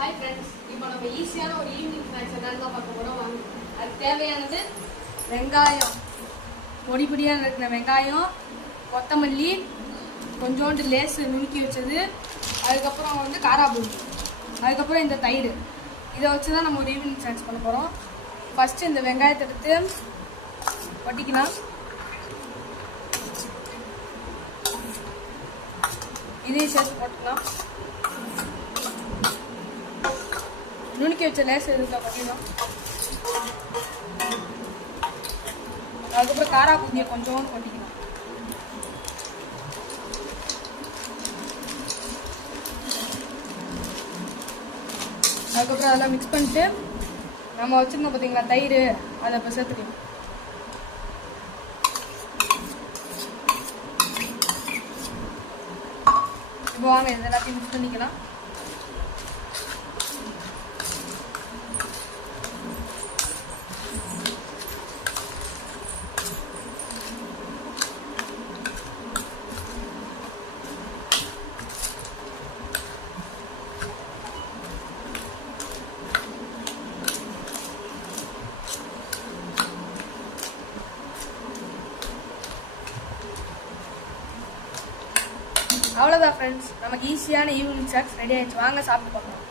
Hi friends, இப்போ நம்ம ஈஸியான ஒரு ஈவினிங் ஸ்நாக்ஸ் என்னன்னு தான் பார்க்க போகிறோம். வாங்க. அதுக்கு தேவையானது வெங்காயம், பொடி பொடியாக இருக்கிற வெங்காயம், கொத்தமல்லி, கொஞ்சோண்டு லேஸ் நுணுக்கி வச்சது, அதுக்கப்புறம் வந்து காராபூந்தி, அதுக்கப்புறம் இந்த தயிர். இதை வச்சு தான் நம்ம ஒரு ஈவினிங் ஸ்நாக்ஸ் பண்ண போகிறோம். ஃபஸ்ட்டு இந்த வெங்காயத்தை எடுத்து ஒட்டிக்கலாம். இதையும் சேர்த்து போட்டுக்கலாம். நுணுக்கி வச்ச லேஸ் இதில் கொட்டிடலாம். அதுக்கப்புறம் காராபூந்தியை கொஞ்சோண்டு கொட்டிக்கலாம். அதுக்கப்புறம் அதெல்லாம் மிக்ஸ் பண்ணிட்டு நம்ம வச்சுருந்தோம் பார்த்தீங்களா தயிர், அதை இப்போ சேர்த்துக்கலாம். இப்போ வாங்க இது எல்லாத்தையும் மிக்ஸ் பண்ணிக்கலாம். அவ்வளோதான் ஃப்ரெண்ட்ஸ், நமக்கு ஈஸியான ஈவினிங் ஸ்நாக்ஸ் ரெடி ஆயிடுச்சு. வாங்க சாப்பிட்டு பார்க்கலாம்.